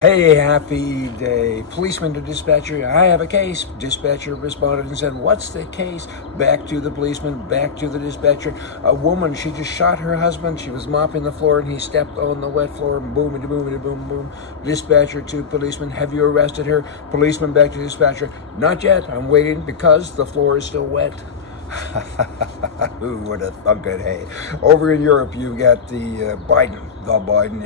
Hey, happy day. Policeman to dispatcher, I have a case. Dispatcher responded and said, what's the case? Back to the policeman, back to the dispatcher. A woman, she just shot her husband. She was mopping the floor and he stepped on the wet floor and boom, boom, boom, boom. Dispatcher to policeman, have you arrested her? Policeman back to dispatcher, not yet. I'm waiting because the floor is still wet. Who would have thunk it, hey? Over in Europe, you've got the Biden,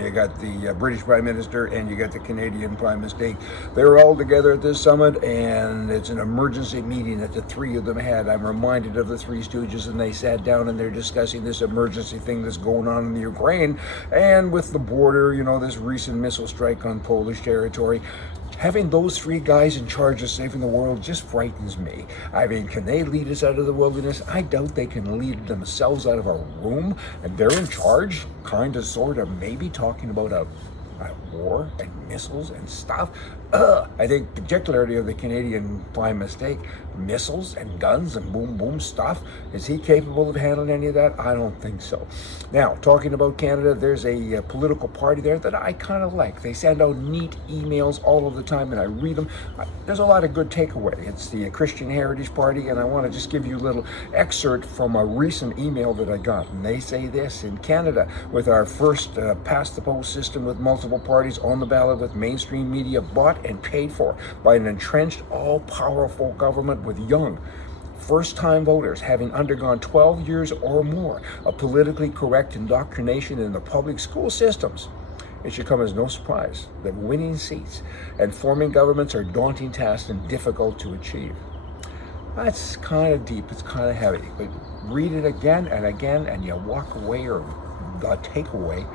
you got the British Prime Minister, and you got the Canadian Prime Minister. They're all together at this summit, and it's an emergency meeting that the three of them had. I'm reminded of the Three Stooges, and they sat down and they're discussing this emergency thing that's going on in the Ukraine, and with the border, you know, this recent missile strike on Polish territory. Having those three guys in charge of saving the world just frightens me. I mean, can they lead us out of the wilderness? I doubt they can lead themselves out of a room, and they're in charge, kind of, sort of, maybe talking about a war and missiles and stuff. I think particularly of the Canadian Prime Minister, missiles and guns and boom boom stuff. Is he capable of handling any of that? I don't think so. Now, talking about Canada, there's a political party there that I kind of like. They send out neat emails all of the time and I read them. There's a lot of good takeaway. It's the Christian Heritage Party, and I want to just give you a little excerpt from a recent email that I got. And they say this: in Canada, with our first past the post system with multiple parties on the ballot, with mainstream media bought and paid for by an entrenched, all-powerful government, with young, first-time voters having undergone 12 years or more of politically correct indoctrination in the public school systems, it should come as no surprise that winning seats and forming governments are daunting tasks and difficult to achieve. That's kind of deep, it's kind of heavy, but read it again and again and you walk away, or the takeaway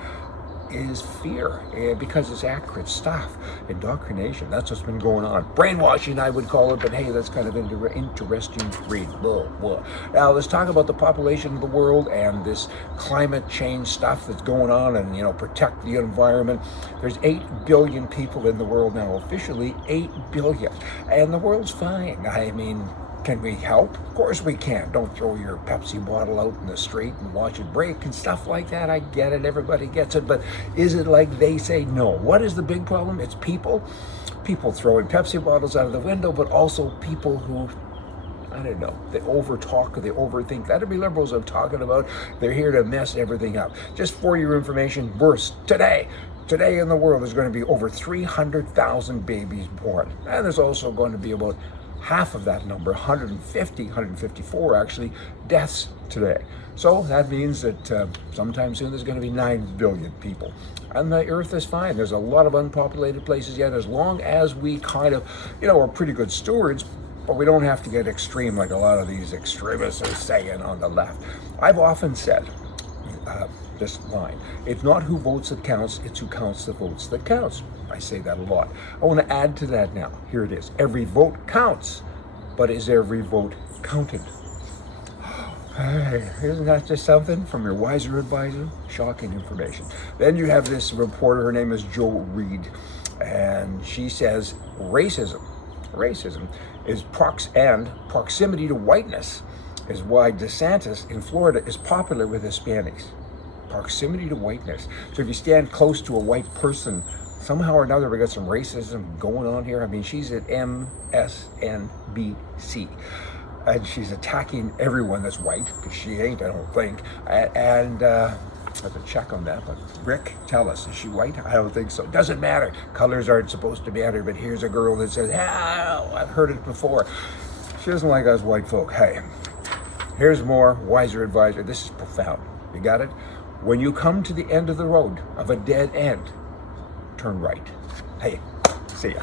is fear, because it's accurate stuff. Indoctrination, that's what's been going on. Brainwashing, I would call it, but hey, that's kind of interesting read. Blah, blah. Now, let's talk about the population of the world and this climate change stuff that's going on, and, you know, protect the environment. There's 8 billion people in the world now, officially 8 billion, and the world's fine. I mean, can we help? Of course we can. Don't throw your Pepsi bottle out in the street and watch it break and stuff like that. I get it. Everybody gets it. But is it like they say? No. What is the big problem? It's people. People throwing Pepsi bottles out of the window, but also people who, I don't know, they overtalk or they overthink. That'd be liberals I'm talking about. They're here to mess everything up. Just for your information, burst today. Today in the world, there's going to be over 300,000 babies born. And there's also going to be about half of that number, 154 actually, deaths today. So that means that sometime soon there's going to be 9 billion people. And the earth is fine. There's a lot of unpopulated places yet, as long as we kind of, you know, are pretty good stewards, but we don't have to get extreme like a lot of these extremists are saying on the left. I've often said this line: it's not who votes that counts, it's who counts the votes that counts. I say that a lot. I want to add to that now. Here it is. Every vote counts, but is every vote counted? Hey, isn't that just something from your wiser advisor? Shocking information. Then you have this reporter, her name is Jo Reed, and she says racism is proximity to whiteness is why DeSantis in Florida is popular with Hispanics. Proximity to whiteness. So if you stand close to a white person, somehow or another we got some racism going on here. I mean, she's at MSNBC. And she's attacking everyone that's white, because she ain't, I don't think. And I have to check on that, but Rick, tell us, is she white? I don't think so. Doesn't matter. Colors aren't supposed to matter, but here's a girl that says, I've heard it before. She doesn't like us white folk. Hey, here's more wiser advisor. This is profound. You got it? When you come to the end of the road, of a dead end, turn right. Hey, see ya.